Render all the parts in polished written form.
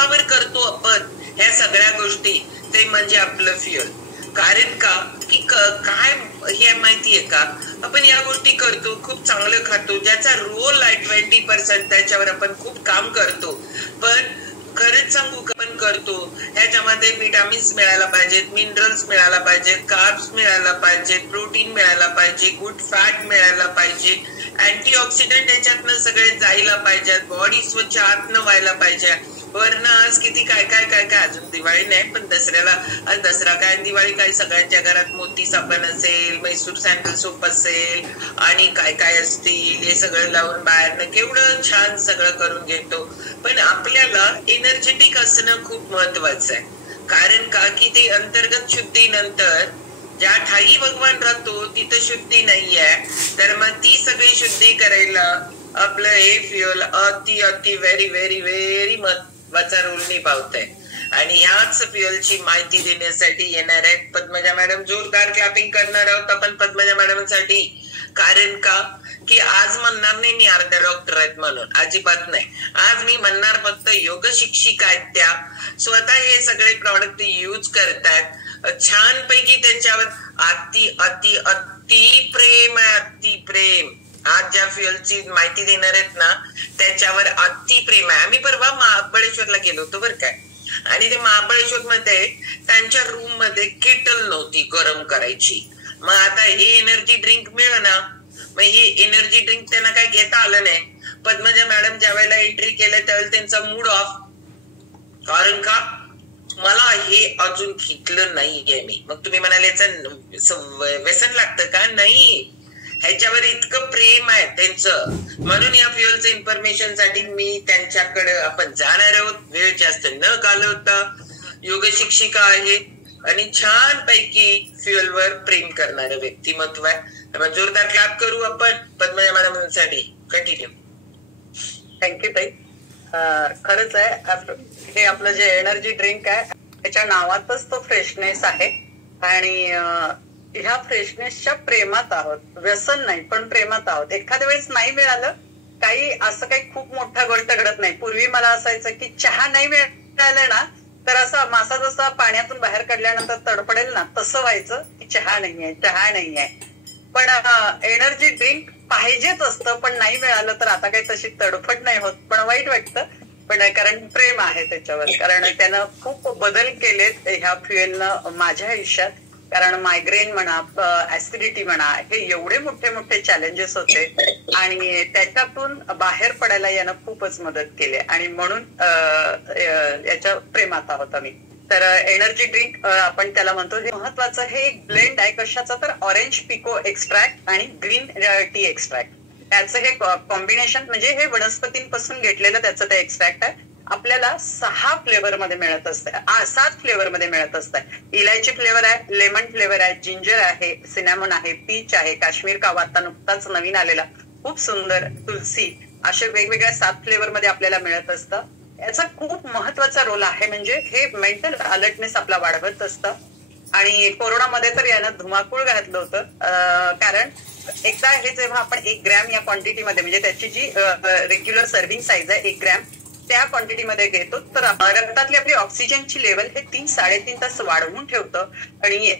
जीवावर करतो आपण ह्या सगळ्या गोष्टी, ते म्हणजे आपलं फ्युएल. कारण का की काय हे माहितीये का, आपण या गोष्टी करतो, खूप चांगलं खातो, ज्याचा रोल आहे 20%, त्याच्यावर आपण खूप काम करतो. पण खरंच सांगू का, आपण करतो ह्याच्यामध्ये विटामिन्स मिळायला पाहिजेत, मिनरल्स मिळायला पाहिजेत, कार्ब्स मिळायला पाहिजेत, प्रोटीन मिळायला पाहिजे, गुड फॅट मिळायला पाहिजे, अँटीऑक्सिडंट ह्याच्यातनं सगळे जायला पाहिजेत, बॉडी स्वच्छ आतनं व्हायला पाहिजे. वरनं आज किती काय काय काय काय, अजून दिवाळी नाही पण दसऱ्याला, आज दसरा काय दिवाळी काय, सगळ्यांच्या घरात मोती साबण असेल, मैसूर सँडल सोप असेल आणि काय काय असतील, हे सगळं लावून बाहेरनं केवढं छान सगळं करून घेतो. पण आपल्याला एनर्जेटिक असणं खूप महत्वाचं आहे. कारण का की ते अंतर्गत शुद्धीनंतर ज्या ठाई भगवान राहतो तिथं शुद्धी नाहीये, तर मग ती सगळी शुद्धी करायला आपलं हे फ्युएल अति अति व्हेरी व्हेरी व्हेरी महत्वाचा रोल निभावतंय. आणि ह्याच फ्युएलची माहिती देण्यासाठी येणार आहेत पद्मजा मॅडम. जोरदार क्लॅपिंग करणार आहोत आपण पद्मजा मॅडमसाठी. कारण का की आज म्हणणार नाही मी अर्ध्या डॉक्टर आहेत म्हणून, अजिबात नाही. आज मी म्हणणार फक्त योग शिक्षिका आहेत, त्या स्वतः हे सगळे प्रॉडक्ट यूज करतात, छानपैकी त्यांच्यावर अति अति अति प्रेम आहे, अति प्रेम. आज ज्या फ्युएलची माहिती देणार आहेत ना त्याच्यावर अति प्रेम आहे. आम्ही परवा महाबळेश्वरला गेलो होतो बरं काय, आणि ते महाबळेश्वर मध्ये त्यांच्या रूम मध्ये केटल नव्हती गरम करायची. मग आता हे एनर्जी ड्रिंक मिळणार, मग हे एनर्जी ड्रिंक त्यांना काय घेता आलं नाही. पद्मजा मॅडम ज्या वेळेला एंट्री केलं त्यावेळेला त्यांचा मूड ऑफ. कारण का मला हे अजून घेतलं नाहीये मी. मग तुम्ही म्हणाले व्यसन लागतं का, नाही, ह्याच्यावर इतकं प्रेम आहे त्यांचं. म्हणून या फ्युएलचं इन्फॉर्मेशन साठी मी त्यांच्याकडे आपण जाणार आहोत. वेळ जास्त न घालवता, योग शिक्षिका आहे आणि छान पैकी फ्युएलवर प्रेम करणारं व्यक्तिमत्व आहे. जोरदार क्लॅप करू आपण पद्मजा मॅडम साठी. कंटिन्यू. थँक्यू ताई. खरंच आहे, हे आपलं जे एनर्जी ड्रिंक आहे त्याच्या नावातच तो फ्रेशनेस आहे. आणि ह्या फ्रेशनेसच्या प्रेमात आहोत, व्यसन नाही पण प्रेमात आहोत. एखाद्या वेळेस नाही मिळालं, काही असं काही खूप मोठा गोष्ट घडत नाही. पूर्वी मला असायचं की चहा नाही मिळालं ना तर असा मासा जसा पाण्यातून बाहेर काढल्यानंतर तडपडेल ना, तसं व्हायचं की चहा नाहीये, चहा नाहीये. पण एनर्जी ड्रिंक पाहिजेच असतं, पण नाही मिळालं तर आता काही तशी तडफड नाही होत, पण वाईट वाटतं. पण कारण प्रेम आहे त्याच्यावर, कारण त्यानं खूप बदल केलेत ह्या फ्युएलनं माझ्या आयुष्यात. कारण मायग्रेन म्हणा, ऍसिडिटी म्हणा, हे एवढे मोठे मोठे चॅलेंजेस होते आणि त्याच्यातून बाहेर पडायला यानं खूपच मदत केली. आणि म्हणून याच्या प्रेमात आहोत आम्ही. तर एनर्जी ड्रिंक आपण त्याला म्हणतो, हे महत्वाचं, हे एक ब्लेंड आहे कशाचं, तर ऑरेंज पिको एक्स्ट्रॅक्ट आणि ग्रीन टी एक्स्ट्रॅक्ट, त्याचं हे कॉम्बिनेशन, म्हणजे हे वनस्पतींपासून घेतलेलं त्याचं ते एक्स्ट्रॅक्ट आहे. आपल्याला 6 फ्लेवर मध्ये मिळत असतं, 7 फ्लेवर मध्ये मिळत असतं. इलायची फ्लेवर आहे, लेमन फ्लेवर आहे, जिंजर आहे, सिनॅमन आहे, पीच आहे, काश्मीर कावा आता नुकताच नवीन आलेला खूप सुंदर, तुलसी, असे वेगवेगळ्या 7 फ्लेवर मध्ये आपल्याला मिळत असतं. याचा खूप महत्वाचा रोल आहे, म्हणजे हे मेंटल अलर्टनेस आपला वाढवत असतं. आणि कोरोनामध्ये तर यानं धुमाकूळ घातलं होतं. कारण एकदा हे जेव्हा आपण 1 ग्रॅम या क्वांटिटीमध्ये, म्हणजे त्याची जी रेग्युलर सर्व्हिंग साईज आहे 1 ग्रॅम, त्या क्वांटिटीमध्ये घेतो तर रक्तातली आपली ऑक्सिजनची लेवल हे 3-3.5 तास वाढवून ठेवतं. आणि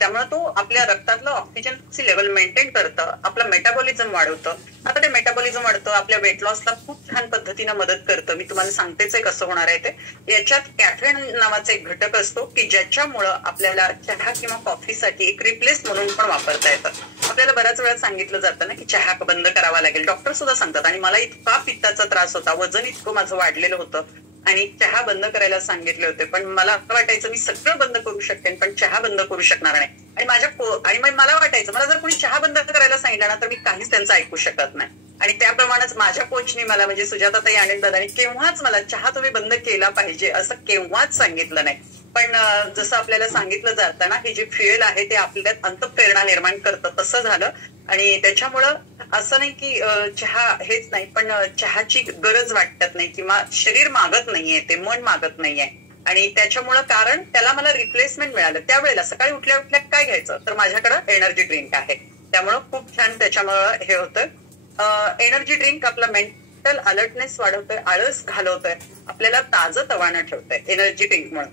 त्यामुळे तो आपल्या रक्तातलं ऑक्सिजनची लेवल मेंटेन करतं, आपलं मेटाबॉलिझम वाढवतं. आता ते मेटाबॉलिझम वाढतं, आपल्या वेट लॉसला खूप छान पद्धतीनं मदत करतं. मी तुम्हाला सांगतेच आहे कसं होणार आहे ते. याच्यात कॅफेन नावाचा एक घटक असतो की ज्याच्यामुळं आपल्याला चहा किंवा कॉफीसाठी एक रिप्लेस म्हणून पण वापरता येतं. आपल्याला बऱ्याच वेळा सांगितलं जातं ना की चहा बंद करावा लागेल, डॉक्टर सुद्धा सांगतात. आणि मला इतका पित्ताचा त्रास होता, वजन इतकं माझं वाढलेलं होतं आणि चहा बंद करायला सांगितले होते, पण मला वाटायचं मी सगळं बंद करू शकते पण चहा बंद करू शकणार नाही. आणि मग मला वाटायचं मला जर कोणी चहा बंद करायला सांगितलं ना तर मी काहीच त्यांचं ऐकू शकत नाही. आणि त्याप्रमाणेच माझ्या कोचनी मला, म्हणजे सुजाताताई आनंद दादानी, केव्हाच मला चहा तुम्ही बंद केला पाहिजे असं केव्हाच सांगितलं नाही. पण जसं आपल्याला सांगितलं जातं ना, हे जे फ्युएल आहे ते आपल्यात अंतःप्रेरणा निर्माण करतं, तसं झालं. आणि त्याच्यामुळं असं नाही की चहा हेच नाही, पण चहाची गरज वाटत नाही किंवा शरीर मागत नाहीये, ते मन मागत नाहीये. आणि त्याच्यामुळं, कारण त्याला मला रिप्लेसमेंट मिळालं. त्यावेळेला सकाळी उठल्या उठल्या काय घ्यायचं, तर माझ्याकडे एनर्जी ड्रिंक आहे. त्यामुळं खूप छान त्याच्यामुळं हे होतं. एनर्जी ड्रिंक आपला मेंटल अलर्टनेस वाढवतोय, आळस घालवतोय, आपल्याला ताजं ठेवतोय एनर्जी ड्रिंक म्हणून.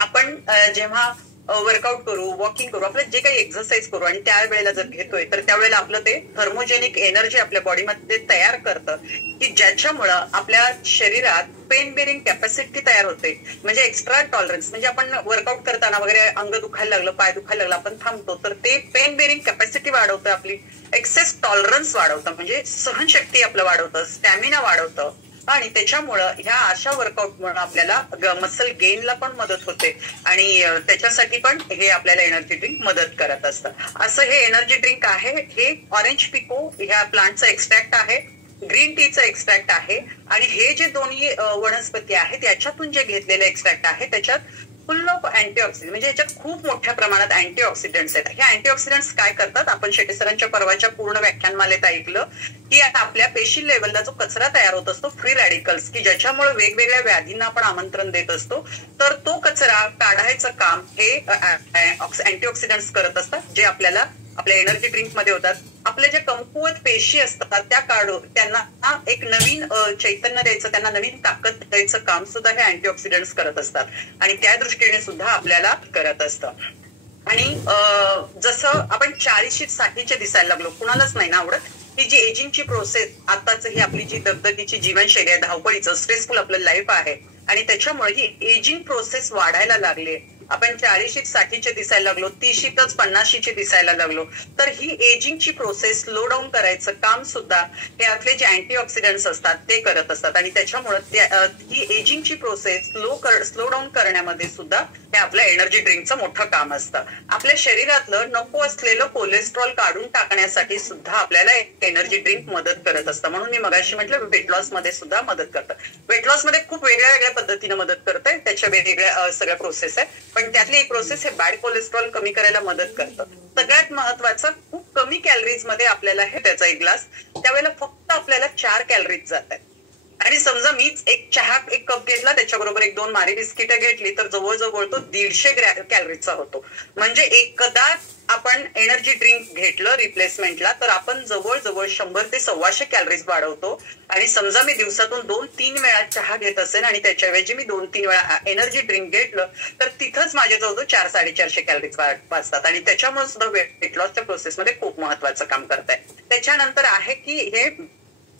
आपण जेव्हा वर्कआउट करू, वॉकिंग करू, आपलं जे काही एक्सरसाइज करू आणि त्यावेळेला जर घेतोय तर त्यावेळेला आपलं ते थर्मोजेनिक एनर्जी आपल्या बॉडीमध्ये तयार करतं की ज्याच्यामुळं आपल्या शरीरात पेन बेरिंग कॅपॅसिटी तयार होते. म्हणजे एक्स्ट्रा टॉलरन्स, म्हणजे आपण वर्कआउट करताना वगैरे अंग दुखायला लागलं, पाय दुखायला लागला, आपण थांबतो तर ते पेन बेरिंग कॅपॅसिटी वाढवतं, आपली एक्सेस टॉलरन्स वाढवतं, म्हणजे सहनशक्ती आपलं वाढवतं, स्टॅमिना वाढवतं. आणि त्याच्यामुळं ह्या अशा वर्कआउटमुळे आपल्याला मसल गेनला पण मदत होते आणि त्याच्यासाठी पण हे आपल्याला एनर्जी ड्रिंक मदत करत असतं. असं हे एनर्जी ड्रिंक आहे. हे ऑरेंज पिको ह्या प्लांटचं एक्स्ट्रॅक्ट आहे, ग्रीन टीचं एक्स्ट्रॅक्ट आहे आणि हे जे दोन्ही वनस्पती आहेत याच्यातून जे घेतलेले एक्स्ट्रॅक्ट आहे त्याच्यात फुल ऑफ अँटीऑक्सिडंट, म्हणजे याच्यात खूप मोठ्या प्रमाणात अँटीऑक्सिडंट्स आहेत. हे अँटीऑक्सिडंट्स काय करतात, आपण शेट्टी सरांच्या परवाच्या पूर्ण व्याख्यानमालेत ऐकलं की आपल्या पेशी लेवलला जो कचरा तयार होत असतो, फ्री रॅडिकल्स, की ज्याच्यामुळे वेगवेगळ्या व्याधींना आपण आमंत्रण देत असतो, तर तो कचरा काढायचं काम हे अँटीऑक्सिडंट्स करत असतात, जे आपल्याला आपल्या एनर्जी ड्रिंक मध्ये होतात. आपल्या ज्या कमकुवत पेशी असतात त्या काढून त्यांना एक नवीन चैतन्य द्यायचं, त्यांना नवीन ताकद द्यायचं काम सुद्धा हे अँटीऑक्सिडंट्स करत असतात आणि त्या दृष्टीने सुद्धा आपल्याला करत असतं. आणि जसं आपण 40-60चे दिसायला लागलो, कुणालाच नाही ना आवडत, ही जी एजिंगची प्रोसेस, आताच ही आपली जी दगदगीची जीवनशैली आहे, धावपळीचं स्ट्रेसफुल आपलं लाईफ आहे आणि त्याच्यामुळे ही एजिंग प्रोसेस वाढायला लागली. आपण 40-60चे दिसायला लागलो, 30च 50चे दिसायला लागलो, तर ही एजिंगची प्रोसेस स्लो डाऊन करायचं काम सुद्धा हे आपले जे अँटीऑक्सिडंट्स असतात ते करत असतात आणि त्याच्यामुळे ही एजिंगची प्रोसेस स्लो डाऊन करण्यामध्ये सुद्धा हे आपल्या एनर्जी ड्रिंकचं मोठं काम असतं. आपल्या शरीरातलं नको असलेलं कोलेस्ट्रॉल काढून टाकण्यासाठी सुद्धा आपल्याला एनर्जी ड्रिंक मदत करत असतं. म्हणून मी मगाशी म्हटलं वेट लॉस मध्ये सुद्धा मदत करतं. वेट लॉस मध्ये खूप वेगळ्या वेगळ्या पद्धतीने मदत करते, त्याच्या वेगवेगळ्या सगळ्या प्रोसेस आहे, पण त्यातली एक प्रोसेस हे बॅड कोलेस्ट्रॉल कमी करायला मदत करतं. सगळ्यात महत्वाचं, खूप कमी कॅलरीज मध्ये आपल्याला हे त्याचा एक ग्लास, त्यावेळेला फक्त आपल्याला 4 कॅलरीज जात आहेत. आणि समजा मीच एक चहा 1 कप घेतला, त्याच्याबरोबर 1-2 मारी बिस्किट घेतली तर जवळजवळ तो 150 कॅलरीजचा होतो. म्हणजे एकदा आपण एनर्जी ड्रिंक घेतलं रिप्लेसमेंटला तर आपण जवळजवळ 100 ते 125 कॅलरीज वाढवतो. आणि समजा मी दिवसातून 2-3 वेळा चहा घेत असेल आणि त्याच्याऐवजी मी 2-3 वेळा एनर्जी ड्रिंक घेतलं तर तिथंच माझ्या जवळजवळ 400-450 कॅलरीज वाचतात आणि त्याच्यामुळे सुद्धा वेट लॉसच्या प्रोसेसमध्ये खूप महत्वाचं काम करत आहे. त्याच्यानंतर आहे की हे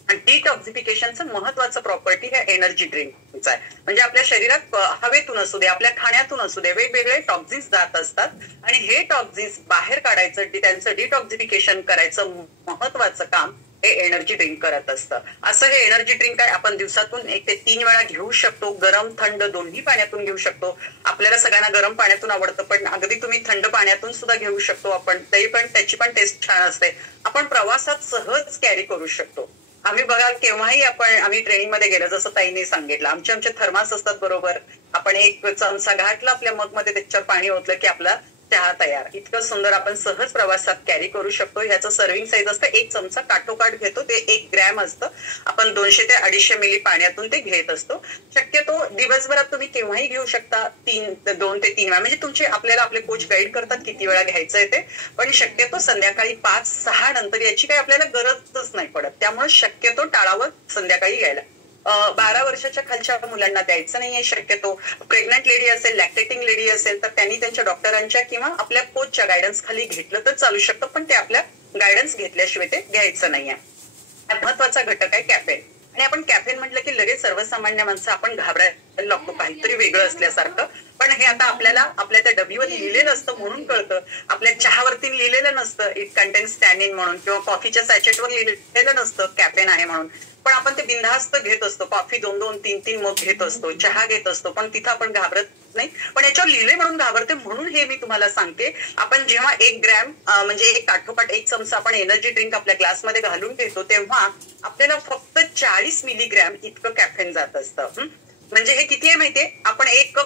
डिटॉक्सिफिकेशनचं महत्वाचं प्रॉपर्टी हे एनर्जी ड्रिंकचं आहे. म्हणजे आपल्या शरीरात हवेतून असू दे, आपल्या खाण्यातून असू दे, वेगवेगळे टॉक्झिन्स जात असतात आणि हे टॉक्झिन्स बाहेर काढायचं, त्यांचं डिटॉक्सिफिकेशन करायचं महत्वाचं काम हे एनर्जी ड्रिंक करत असतं. असं हे एनर्जी ड्रिंक आहे, आपण दिवसातून 1 ते 3 वेळा घेऊ शकतो. गरम थंड दोन्ही पाण्यातून घेऊ शकतो. आपल्याला सगळ्यांना गरम पाण्यातून आवडतं, पण अगदी तुम्ही थंड पाण्यातून सुद्धा घेऊ शकतो आपण, तरी पण त्याची पण टेस्ट छान असते. आपण प्रवासात सहज कॅरी करू शकतो. आम्ही बघा केव्हाही आम्ही ट्रेनिंगमध्ये गेलो, जसं ताईने सांगितलं, आमचे थर्मास असतात बरोबर, आपण 1 चमचा घातला आपल्या मगमध्ये, त्याच्यावर पाणी ओतलं की आपला चहा तयार. इतकं सुंदर आपण सहज प्रवासात कॅरी करू शकतो. ह्याचं सर्विंग साईज असतं 1 चमचा काठोकाठ घेतो, ते 1 ग्रॅम असतं. आपण 200 ते 250 मिली पाण्यातून ते घेत असतो. शक्यतो दिवसभरात तुम्ही केव्हाही घेऊ शकता, 2 ते 3 वेळा, म्हणजे आपल्याला आपले कोच गाईड करतात किती वेळा घ्यायचंय ते, पण शक्यतो संध्याकाळी 5-6 नंतर याची काही आपल्याला गरजच नाही पडत. त्यामुळे शक्यतो टाळावं संध्याकाळी घ्यायला. 12 वर्षाच्या खालच्या मुलांना द्यायचं नाहीये शक्यतो. प्रेग्नंट लेडी असेल, लॅक्टेटिंग लेडी असेल तर त्यांनी त्यांच्या डॉक्टरांच्या किंवा आपल्या कोचच्या गायडन्स खाली घेतलं तर चालू शकतं, पण ते आपल्या गायडन्स घेतल्याशिवाय ते घ्यायचं नाहीये. महत्वाचा घटक आहे कॅफेन. आणि आपण कॅफेन म्हटलं की लगेच सर्वसामान्य माणसं आपण घाबरायला लागतो, काहीतरी वेगळं असल्यासारखं. पण हे आता आपल्याला आपल्या त्या डबीवर लिहिलेलं असतं म्हणून कळतं. आपल्या चहावरती लिहिलेलं नसतं इट कंटेन्स टॅनिन म्हणून, किंवा कॉफीच्या सॅचेटवर लिहिलेलं नसतं कॅफेन आहे म्हणून, पण आपण ते बिनधास्त घेत असतो. कॉफी 2-2, 3-3 मग घेत असतो, चहा घेत असतो, पण तिथं आपण घाबरत नाही. पण याच्यावर लिहिले म्हणून घाबरते. म्हणून हे मी तुम्हाला सांगते, आपण जेव्हा 1 ग्रॅम म्हणजे 1 काठोकाठ 1 चमचा आपण एनर्जी ड्रिंक आपल्या ग्लासमध्ये घालून घेतो तेव्हा आपल्याला फक्त 40 मिलीग्रॅम इतकं कॅफेन जात असतं. म्हणजे हे किती आहे माहितीये, आपण 1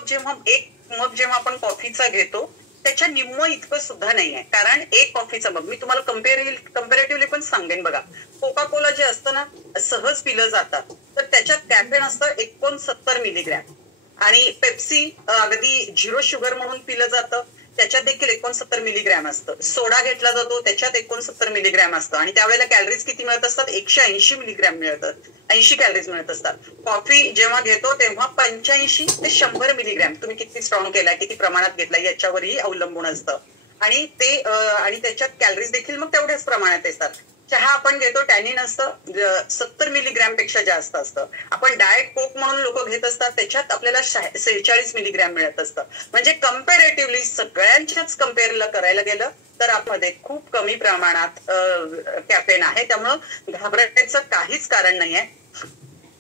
मग जेव्हा आपण कॉफीचा घेतो त्याच्या निम्म इतकं सुद्धा नाहीये. कारण 1 कॉफीचा मग, मी तुम्हाला कम्पॅरेटिव्हली पण सांगेन बघा, कोका कोला जे असतं ना सहज पिलं जातं तर त्याच्यात कॅफेन असतं 69 मिलीग्रॅम आणि पेप्सी अगदी 0 शुगर म्हणून पिलं जातं त्याच्यात देखील 69 मिलीग्रॅम असतं. सोडा घेतला जातो त्याच्यात 69 मिलीग्रॅम असतं आणि त्यावेळेला कॅलरीज किती मिळत असतात? 180 मिलीग्रॅम मिळतात, 80 कॅलरीज मिळत असतात. कॉफी जेव्हा घेतो तेव्हा 85 ते 100 मिलीग्रॅम, तुम्ही किती स्ट्रॉंग केलाय, किती प्रमाणात घेतलाय याच्यावरही अवलंबून असतं आणि त्याच्यात कॅलरीज देखील मग तेवढ्याच प्रमाणात असतात. चहा आपण घेतो टॅनिन असतं 70 मिलीग्रॅम पेक्षा जास्त असतं. आपण डाएट कोक म्हणून लोक घेत असतात त्याच्यात आपल्याला 46 मिलीग्रॅम मिळत असतं. म्हणजे कम्पॅरेटिव्हली सगळ्यांच्याच कम्पेअरला करायला गेलं तर आपल्यामध्ये खूप कमी प्रमाणात कॅफेन आहे. त्यामुळं घाबरायचं काहीच कारण नाहीये.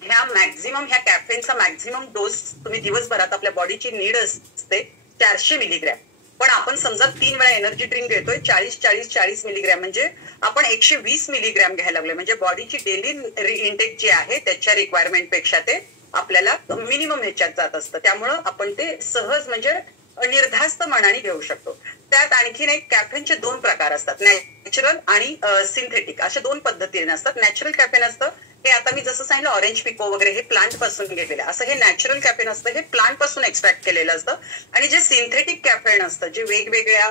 ह्या कॅफेनचा मॅक्झिमम डोस तुम्ही दिवसभरात आपल्या बॉडीची नीड असते 400 मिलीग्रॅम. पण आपण समजा 3 वेळा एनर्जी ड्रिंक घेतोय 40 मिलीग्रॅम, म्हणजे आपण 120 मिलीग्रॅम घ्यायला लागलोय. म्हणजे बॉडीची डेली इंटेक जी आहे त्याच्या रिक्वायरमेंट पेक्षा ते आपल्याला मिनिमम ह्याच्यात जात असतं. त्यामुळं आपण ते सहज म्हणजे निर्धास्त मनाने घेऊ शकतो. त्यात आणखीन एक कॅफेनचे 2 प्रकार असतात, नॅचरल आणि सिंथेटिक, अशा 2 पद्धतीने असतात. नॅचरल कॅफेन असतं हे आता मी जसं सांगितलं ऑरेंज पिको वगैरे हे प्लांट पासून घेतलेलं असं हे नॅचरल कॅफेन असतं, हे प्लांट पासून एक्स्ट्रॅक्ट केलेलं असतं. आणि जे सिंथेटिक कॅफेन असतं जे वेगवेगळ्या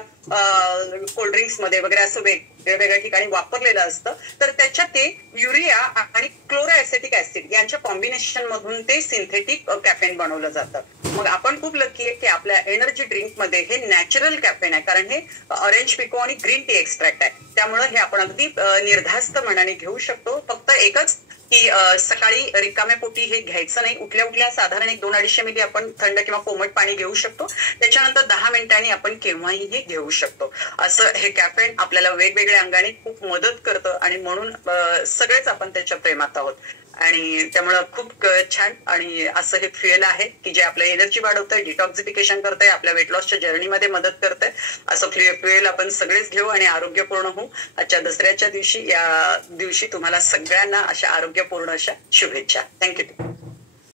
कोल्ड्रिंक्स मध्ये वगैरे असं वेगवेगळ्या ठिकाणी वापरलेलं असतं, तर त्याच्यात ते युरिया आणि क्लोरोएसिटिक ऍसिड यांच्या कॉम्बिनेशन मधून ते सिंथेटिक कॅफेन बनवलं जातं. मग आपण खूप लकी आहे की आपल्या एनर्जी ड्रिंक मध्ये हे नॅचरल कॅफेन आहे, कारण हे ऑरेंज पिको आणि ग्रीन टी एक्स्ट्रॅक्ट आहे. त्यामुळे हे आपण अगदी निर्धास्त मनाने घेऊ शकतो. फक्त एकच की सकाळी रिकाम्या पोटी हे घ्यायचं नाही. उठल्या साधारण 1-2-250 मिली आपण थंड किंवा कोमट पाणी घेऊ शकतो. त्याच्यानंतर 10 मिनिटांनी आपण केव्हाही हे घेऊ शकतो. असं हे कॅफेन आपल्याला वेगवेगळ्या अंगाने खूप मदत करतं आणि म्हणून सगळेच आपण त्याच्या प्रेमात आहोत. आणि त्यामुळं खूप छान आणि असं हे फ्युएल आहे की जे आपलं एनर्जी वाढवतंय, डिटॉक्सिफिकेशन करतंय, आपल्या वेट लॉसच्या जर्नीमध्ये मदत करतंय. असं फ्युएल आपण सगळेच घेऊ आणि आरोग्यपूर्ण होऊ. आजच्या दसऱ्याच्या दिवशी, या दिवशी तुम्हाला सगळ्यांना अशा आरोग्यपूर्ण अशा शुभेच्छा. थँक्यू.